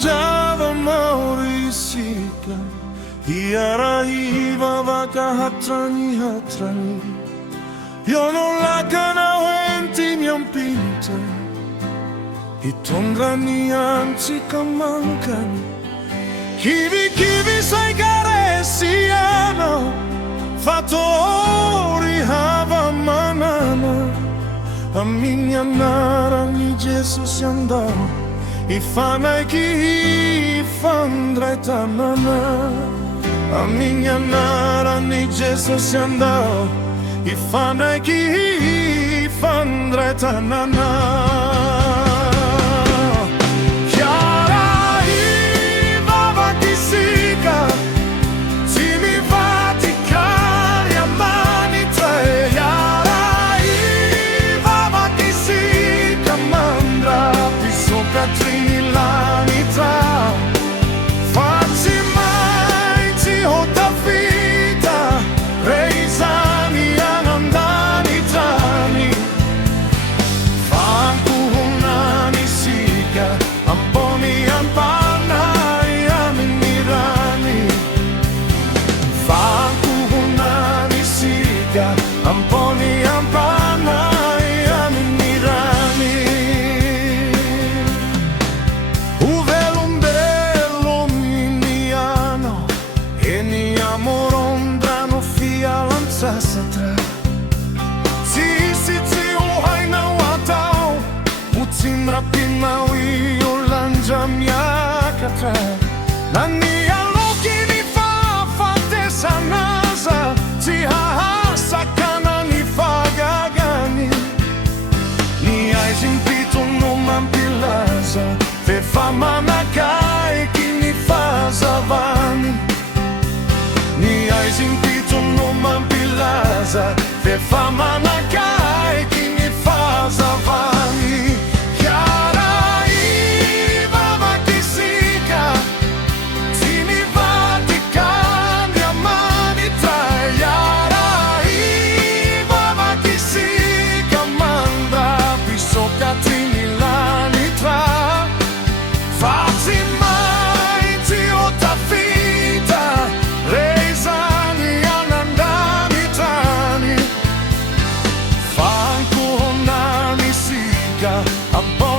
mangiava maurisika, iarahivava kahatrani hatrani. Yonolaka na wenti nyampinta, itondrani ansi kamangkani. Kivi sai caressiano, fattori hava manana. A minha nara ni Jesus andau, e fana que fandra tanana. A minha nara ni Jesus andau, e fana que fandra tanana. Amponi ampanai aminirani. Uvelumbelo miniano, e ni amorondano fia lanzasatra. Si uhaina watao, utsimra pinawi ulanja miakatra. Nani aloki ni fafate sanaza, sakana ni fagagani. Ni ais impito numa pilaza, fe fama na kai que ni fazavani. Ni ais impito numa pilaza, fe fama na kai que ni fazavani. Amponi